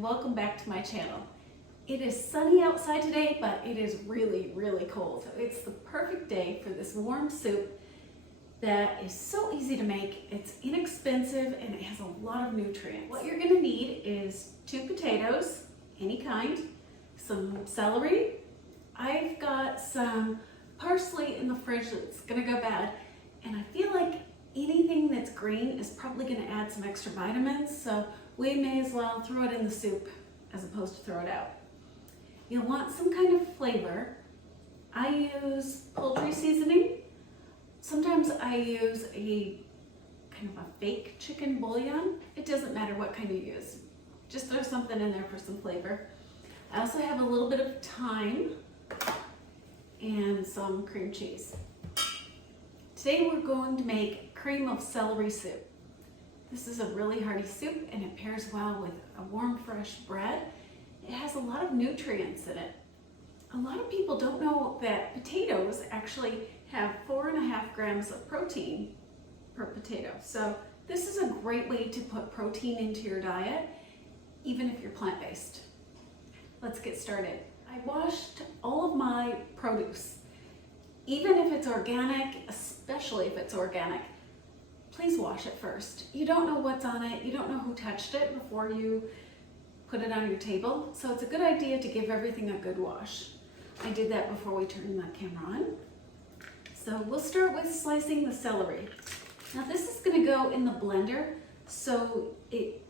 and welcome back to my channel. It is sunny outside today, but it is really, really cold. It's the perfect day for this warm soup that is so easy to make. It's inexpensive and it has a lot of nutrients. What you're gonna need is 2 potatoes, any kind, some celery. I've got some parsley in the fridge that's gonna go bad, and I feel like anything that's green is probably gonna add some extra vitamins, so we may as well throw it in the soup as opposed to throw it out. You'll want some kind of flavor. I use poultry seasoning. Sometimes I use a kind of a fake chicken bouillon. It doesn't matter what kind you use. Just throw something in there for some flavor. I also have a little bit of thyme and some cream cheese. Today we're going to make cream of celery soup. This is a really hearty soup and it pairs well with a warm, fresh bread. It has a lot of nutrients in it. A lot of people don't know that potatoes actually have 4.5 grams of protein per potato. So this is a great way to put protein into your diet, even if you're plant-based. Let's get started. I washed all of my produce. Even if it's organic, especially if it's organic, please wash it first. You don't know what's on it. You don't know who touched it before you put it on your table. So it's a good idea to give everything a good wash. I did that before we turned the camera on. So we'll start with slicing the celery. Now this is gonna go in the blender, so it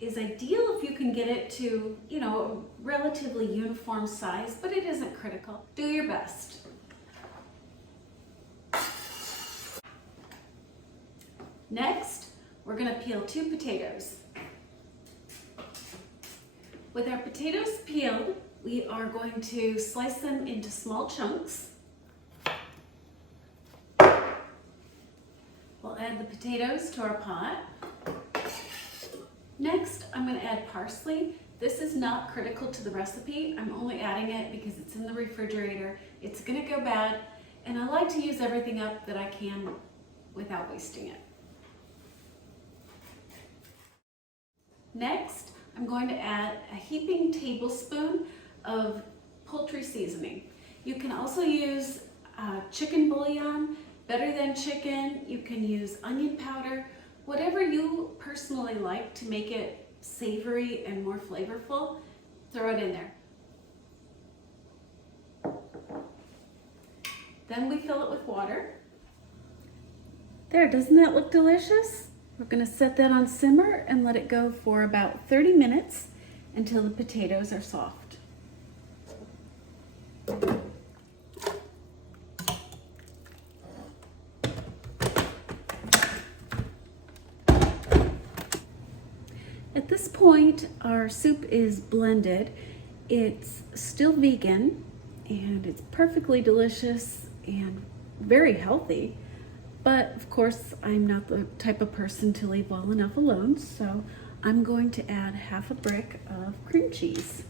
is ideal if you can get it to, a relatively uniform size, but it isn't critical. Do your best. Next, we're gonna peel 2 potatoes. With our potatoes peeled, we are going to slice them into small chunks. We'll add the potatoes to our pot. Next, I'm going to add parsley. This is not critical to the recipe. I'm only adding it because it's in the refrigerator. It's going to go bad, and I like to use everything up that I can without wasting it. Next, I'm going to add a heaping tablespoon of poultry seasoning. You can also use chicken bouillon, better than chicken. You can use onion powder, whatever you personally like to make it savory and more flavorful, throw it in there. Then we fill it with water. There, doesn't that look delicious? We're gonna set that on simmer and let it go for about 30 minutes until the potatoes are soft. At this point, our soup is blended. It's still vegan and it's perfectly delicious and very healthy. But of course, I'm not the type of person to leave well enough alone, so I'm going to add half a brick of cream cheese.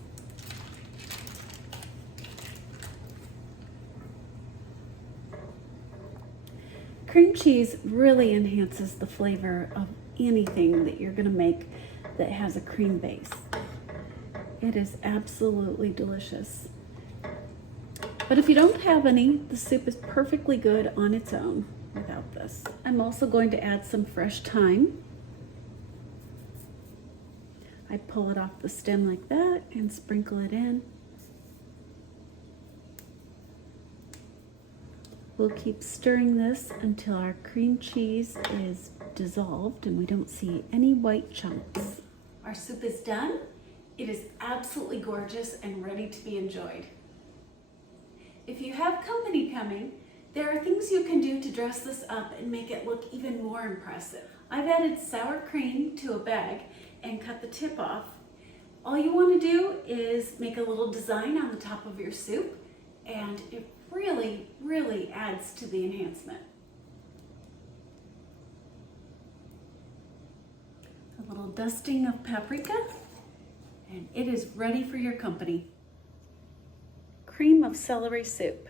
Cream cheese really enhances the flavor of anything that you're gonna make that has a cream base. It is absolutely delicious. But if you don't have any, the soup is perfectly good on its own without this. I'm also going to add some fresh thyme. I pull it off the stem like that and sprinkle it in. We'll keep stirring this until our cream cheese is dissolved and we don't see any white chunks. Our soup is done. It is absolutely gorgeous and ready to be enjoyed. If you have company coming, there are things you can do to dress this up and make it look even more impressive. I've added sour cream to a bag and cut the tip off. All you want to do is make a little design on the top of your soup, and it really, really adds to the enhancement. A little dusting of paprika, and it is ready for your company. Cream of celery soup.